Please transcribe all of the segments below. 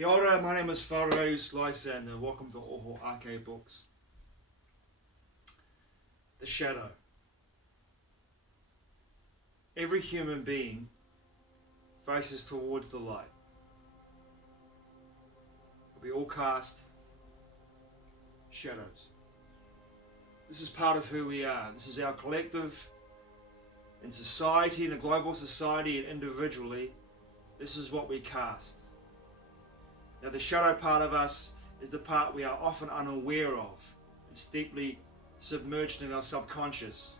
Kia ora, my name is Whareus Lysander. Welcome to Oho Ake Books. The shadow. Every human being faces towards the light. We all cast shadows. This is part of who we are. This is our collective. In society, in a global society and individually, this is what we cast. Now the shadow part of us is the part we are often unaware of. It's deeply submerged in our subconscious.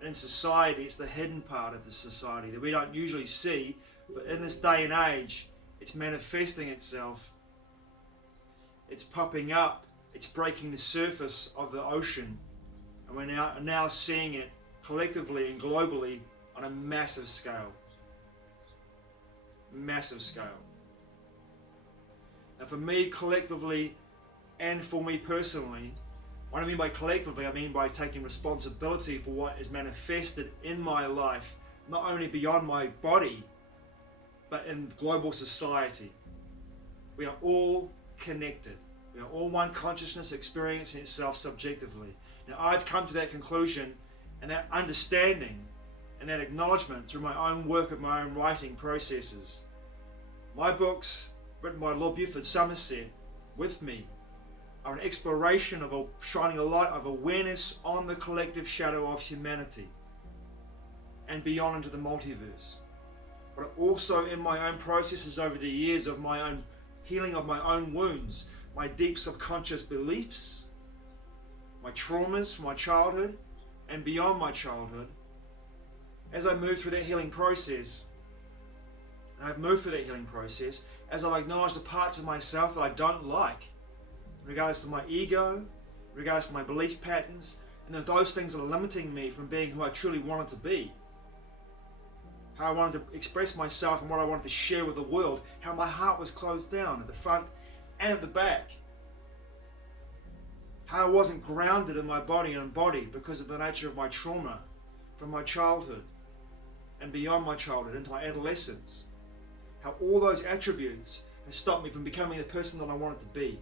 And in society, it's the hidden part of the society that we don't usually see, but in this day and age, it's manifesting itself. It's popping up. It's breaking the surface of the ocean. And we're now seeing it collectively and globally on a massive scale. Massive scale. Now for me collectively and for me personally, what I mean by collectively, I mean by taking responsibility for what is manifested in my life, not only beyond my body, but in global society. We are all connected. We are all one consciousness experiencing itself subjectively. Now I've come to that conclusion and that understanding and that acknowledgement through my own work of my own writing processes. My books, written by Lord Buford Somerset, with me, are an exploration of shining a light of awareness on the collective shadow of humanity and beyond into the multiverse. But also in my own processes over the years of my own healing of my own wounds, my deep subconscious beliefs, my traumas from my childhood and beyond my childhood. As I move through that healing process, as I acknowledge the parts of myself that I don't like, in regards to my ego, in regards to my belief patterns, and that those things are limiting me from being who I truly wanted to be. How I wanted to express myself and what I wanted to share with the world, how my heart was closed down at the front and at the back. How I wasn't grounded in my body and embodied because of the nature of my trauma from my childhood and beyond my childhood into my adolescence. How all those attributes have stopped me from becoming the person that I wanted to be.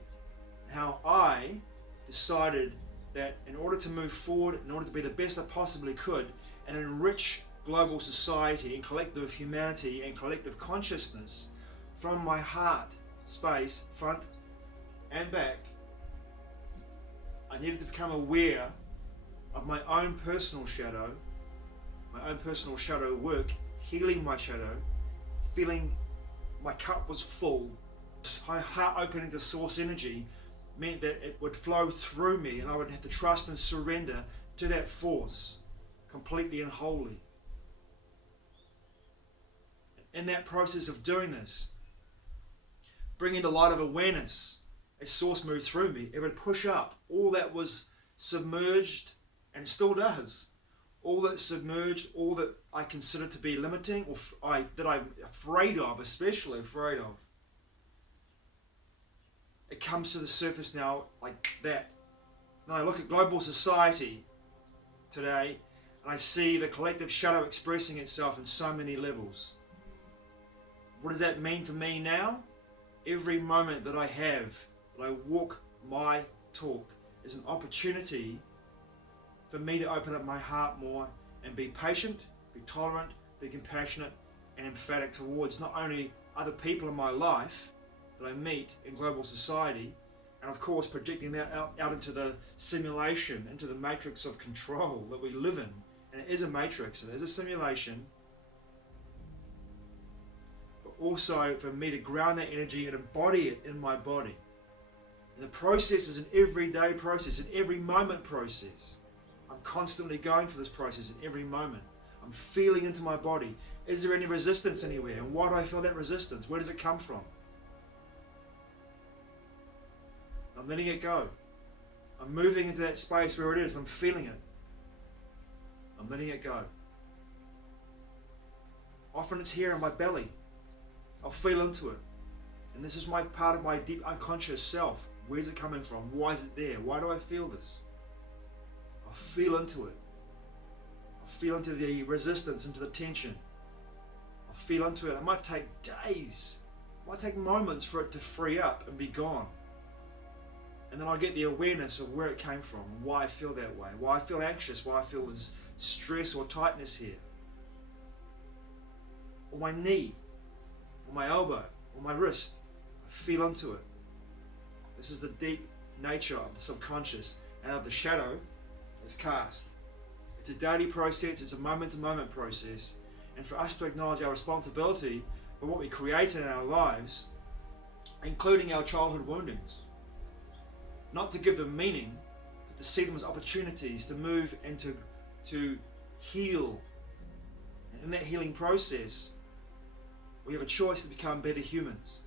How I decided that in order to move forward, in order to be the best I possibly could and enrich global society and collective humanity and collective consciousness from my heart space, front and back, I needed to become aware of my own personal shadow work, healing my shadow, feeling my cup was full. My heart opening to source energy meant that it would flow through me and I would have to trust and surrender to that force completely and wholly. In that process of doing this, bringing the light of awareness, as source moved through me, it would push up all that was submerged, and it still does. All that's submerged, all that I consider to be limiting, or that I'm afraid of, especially afraid of. It comes to the surface now like that. Now I look at global society today, and I see the collective shadow expressing itself in so many levels. What does that mean for me now? Every moment that I have, that I walk my talk, is an opportunity for me to open up my heart more and be patient, be tolerant, be compassionate and emphatic towards not only other people in my life that I meet in global society, and of course projecting that out into the simulation, into the matrix of control that we live in. And it is a matrix, it is a simulation, but also for me to ground that energy and embody it in my body. And the process is an everyday process, an every moment process. I'm constantly going for this process in every moment. I'm feeling into my body. Is there any resistance anywhere? And why do I feel that resistance? Where does it come from? I'm letting it go. I'm moving into that space where it is. I'm feeling it. I'm letting it go. Often it's here in my belly. I'll feel into it. And this is my part of my deep unconscious self. Where's it coming from? Why is it there? Why do I feel this? I'll feel into it. I'll feel into the resistance, into the tension. I'll feel into it. It might take days, It might take moments for it to free up and be gone. And then I get the awareness of where it came from, and why I feel that way, why I feel anxious, why I feel this stress or tightness here. Or my knee, or my elbow, or my wrist. I feel into it. This is the deep nature of the subconscious and of the shadow that's cast. It's a daily process, it's a moment-to-moment process. And for us to acknowledge our responsibility for what we create in our lives, including our childhood woundings. Not to give them meaning, but to see them as opportunities to move and to heal. And in that healing process, we have a choice to become better humans.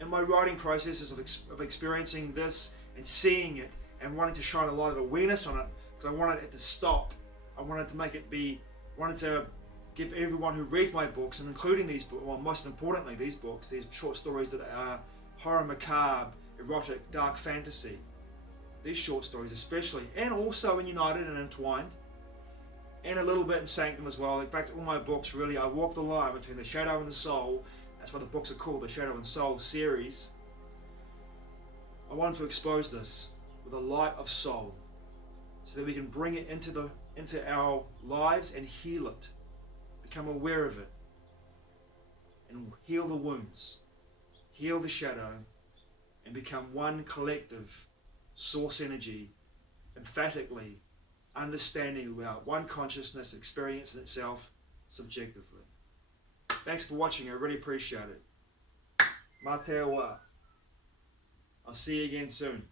In my writing processes of experiencing this and seeing it and wanting to shine a light of awareness on it, because I wanted it to stop, I wanted to make it be, wanted to give everyone who reads my books, and including these books, well, most importantly these books, these short stories that are horror, macabre, erotic, dark fantasy, these short stories especially, and also in United and Entwined, and a little bit in Sanctum as well. In fact, all my books really, I walk the line between the shadow and the soul. That's why the books are called the Shadow and Soul series. I wanted to expose this with a light of soul, so that we can bring it into our lives and heal it, become aware of it, and heal the wounds, heal the shadow, and become one collective source energy, emphatically understanding about one consciousness experiencing itself subjectively. Thanks for watching, I really appreciate it. Mā te awa. I'll see you again soon.